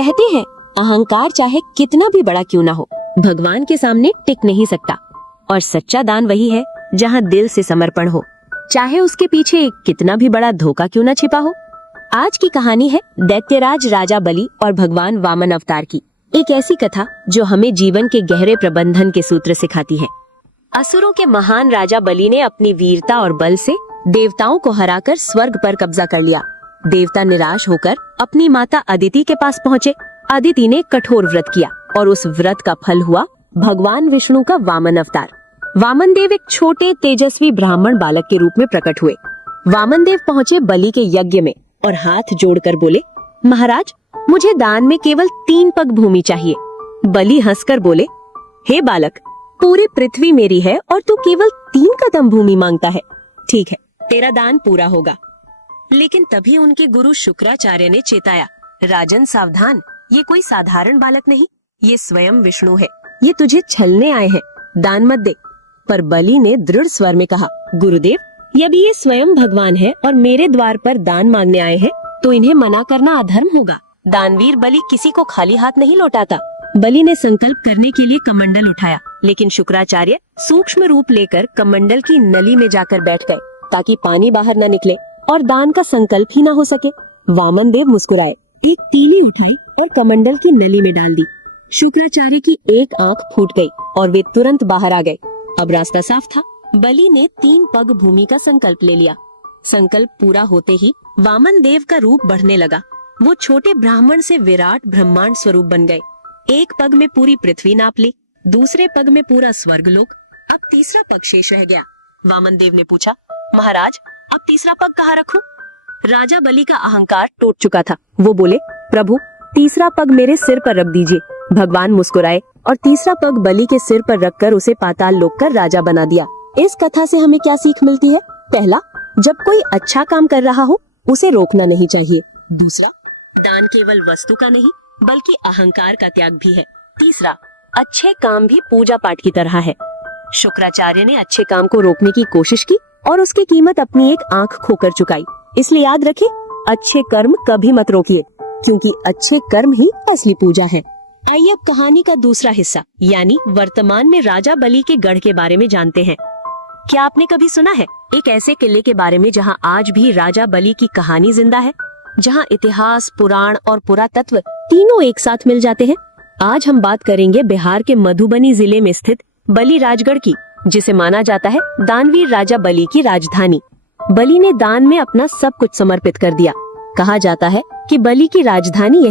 कहते हैं अहंकार चाहे कितना भी बड़ा क्यों ना हो, भगवान के सामने टिक नहीं सकता। और सच्चा दान वही है जहाँ दिल से समर्पण हो, चाहे उसके पीछे कितना भी बड़ा धोखा क्यों न छिपा हो। आज की कहानी है दैत्यराज राजा बलि और भगवान वामन अवतार की। एक ऐसी कथा जो हमें जीवन के गहरे प्रबंधन के सूत्र सिखाती है। असुरों के महान राजा बलि ने अपनी वीरता और बल से देवताओं को हराकर स्वर्ग पर कब्जा कर लिया। देवता निराश होकर अपनी माता अदिति के पास पहुँचे। अदिति ने कठोर व्रत किया और उस व्रत का फल हुआ भगवान विष्णु का वामन अवतार। वामन देव एक छोटे तेजस्वी ब्राह्मण बालक के रूप में प्रकट हुए। वामन देव पहुँचे बलि के यज्ञ में और हाथ जोड़कर बोले, महाराज, मुझे दान में केवल 3 पग भूमि चाहिए। बलि हंसकर बोले, हे बालक, पूरी पृथ्वी मेरी है और तू केवल 3 कदम भूमि मांगता है। ठीक है, तेरा दान पूरा होगा। लेकिन तभी उनके गुरु शुक्राचार्य ने चेताया, राजन सावधान, ये कोई साधारण बालक नहीं, ये स्वयं विष्णु है। ये तुझे छलने आए हैं, दान मत दे। पर बलि ने दृढ़ स्वर में कहा, गुरुदेव, यदि ये स्वयं भगवान है और मेरे द्वार पर दान मांगने आए हैं तो इन्हें मना करना अधर्म होगा। दानवीर बलि किसी को खाली हाथ नहीं लौटाता। बलि ने संकल्प करने के लिए कमंडल उठाया, लेकिन शुक्राचार्य सूक्ष्म रूप लेकर कमंडल की नली में जाकर बैठ गए ताकि पानी बाहर न निकले और दान का संकल्प ही न हो सके। वामन देव मुस्कुराए, एक तीली उठाई और कमंडल की नली में डाल दी। शुक्राचार्य की एक आंख फूट गई और वे तुरंत बाहर आ गए। अब रास्ता साफ था। बलि ने 3 पग भूमि का संकल्प ले लिया। संकल्प पूरा होते ही वामन देव का रूप बढ़ने लगा। वो छोटे ब्राह्मण से विराट ब्रह्मांड स्वरूप बन गए। एक पग में पूरी पृथ्वी नाप ली, दूसरे पग में पूरा स्वर्गलोक। अब तीसरा पग शेष रह गया। वामन देव ने पूछा, महाराज, अब तीसरा पग कहाँ रखूं? राजा बलि का अहंकार टूट चुका था। वो बोले, प्रभु, तीसरा पग मेरे सिर पर रख दीजिए। भगवान मुस्कुराए और तीसरा पग बलि के सिर पर रखकर उसे पाताल लोक कर राजा बना दिया। इस कथा से हमें क्या सीख मिलती है? पहला, जब कोई अच्छा काम कर रहा हो उसे रोकना नहीं चाहिए। दूसरा, दान केवल वस्तु का नहीं बल्कि अहंकार का त्याग भी है। तीसरा, अच्छे काम भी पूजा पाठ की तरह है। शुक्राचार्य ने अच्छे काम को रोकने की कोशिश की और उसकी कीमत अपनी एक आंख खोकर चुकाई। इसलिए याद रखें, अच्छे कर्म कभी मत रोकिए, क्योंकि अच्छे कर्म ही असली पूजा है। आइए अब कहानी का दूसरा हिस्सा यानी वर्तमान में राजा बलि के गढ़ के बारे में जानते हैं। क्या आपने कभी सुना है एक ऐसे किले के बारे में जहां आज भी राजा बलि की कहानी जिंदा है, जहां इतिहास, पुराण और पुरातत्व तीनों एक साथ मिल जाते हैं? आज हम बात करेंगे बिहार के मधुबनी जिले में स्थित बलि राजगढ़ की, जिसे माना जाता है दानवीर राजा बलि की राजधानी। बलि ने दान में अपना सब कुछ समर्पित कर दिया। कहा जाता है कि बलि की राजधानी